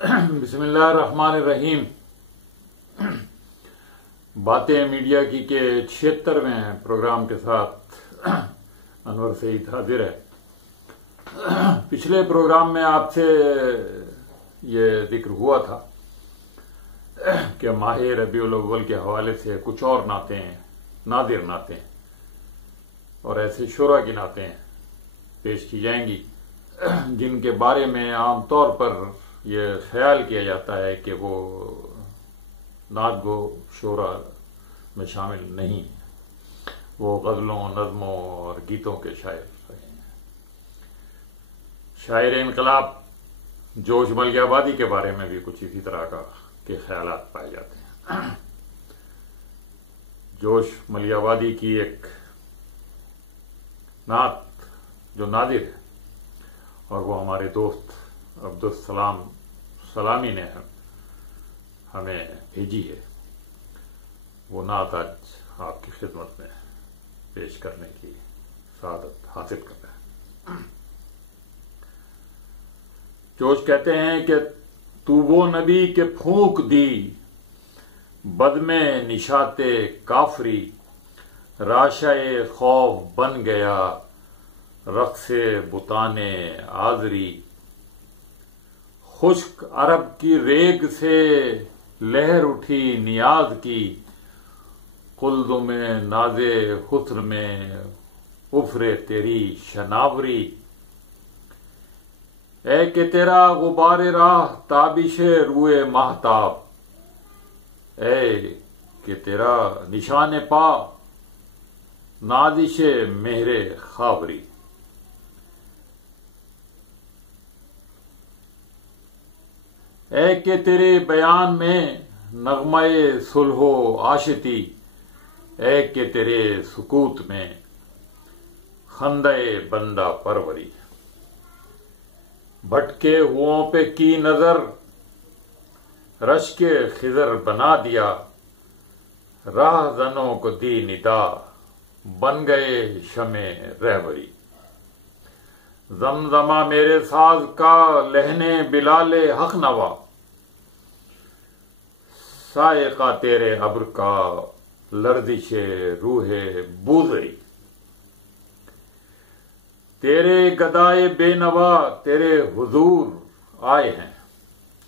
بسم اللہ الرحمن الرحیم۔ باتیں میڈیا کی کے 76ویں پروگرام کے ساتھ انور سعید حاضر ہے۔ پچھلے پروگرام میں آپ سے یہ ذکر ہوا تھا کہ ماہ ربیع الاول کے حوالے سے کچھ اور نعتیں، نادر نعتیں اور ایسے شعراء کی نعتیں پیش کی جائیں گی جن کے بارے میں عام طور پر یہ خیال کیا جاتا ہے کہ وہ نعت گو شعراء میں شامل نہیں ہیں، وہ غزلوں، نظموں اور گیتوں کے شاعر رہے ہیں۔ شاعر انقلاب جوش ملیح آبادی کے بارے میں بھی کچھ اسی طرح کے خیالات پائے جاتے ہیں۔ جوش ملیح آبادی کی ایک نعت جو نادر ہے اور وہ ہمارے دوست عبدالسلام سلامی نے ہمیں بھیجی ہے، وہ نعت آج آپ کی خدمت میں پیش کرنے کی سعادت حاصل کر رہے ہیں۔ جوش کہتے ہیں کہ تو وہ نبی کے پھونک دی بد میں نشاط کافری، راشع خوف بن گیا رقص بتان آزری، خشک عرب کی ریگ سے لہر اٹھی نیاز کی، قلزم ناز حسن میں افرے تیری شناوری، اے کہ تیرا غبار راہ تابش روئے ماہتاب، اے کہ تیرا نشان پا نازش مہر خاوری، اے کہ تیرے بیان میں نغمہ صلح و آشتی، اے کہ تیرے سکوت میں خندہ بندہ پروری، بھٹکے ہوں پہ کی نظر رشک خضر بنا دیا، راہ زنوں کو دی ندا بن گئے شمع رہبری، زمزمہ میرے ساز کا لہنے بلال حق نوا، سائقہ تیرے ابر کا لرزش روح بوزری، تیرے گدائے بے نوا تیرے حضور آئے ہیں،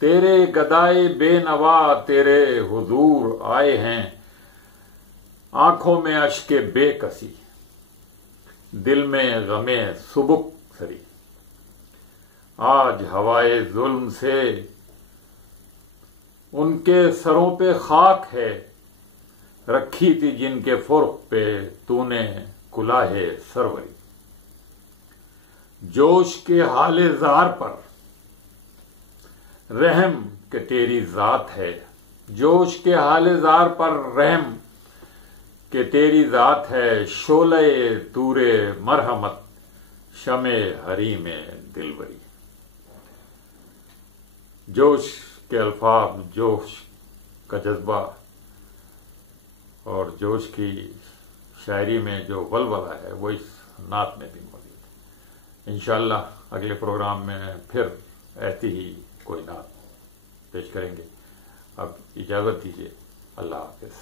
تیرے گدائے بے نوا تیرے حضور آئے ہیں، آنکھوں میں اشک بے کسی دل میں غم سبک سری، آج ہوائے ظلم سے ان کے سروں پہ خاک ہے، رکھی تھی جن کے فرق پہ تو نے کلاه سروری، جوش کے حال زار پر رحم کہ تیری ذات ہے، جوش کے حال زار پر رحم کہ تیری ذات ہے، شعلہ طور مرحمت شمع حریم دلبری، جوش کے الفاظ، جوش کا جذبہ اور جوش کی شاعری میں جو ولولہ ہے وہ اس نعت میں بھی موجود ہے۔ انشاءاللہ اگلے پروگرام میں پھر ایسی ہی کوئی نعت پیش کریں گے۔ اب اجازت دیجیے، اللہ حافظ۔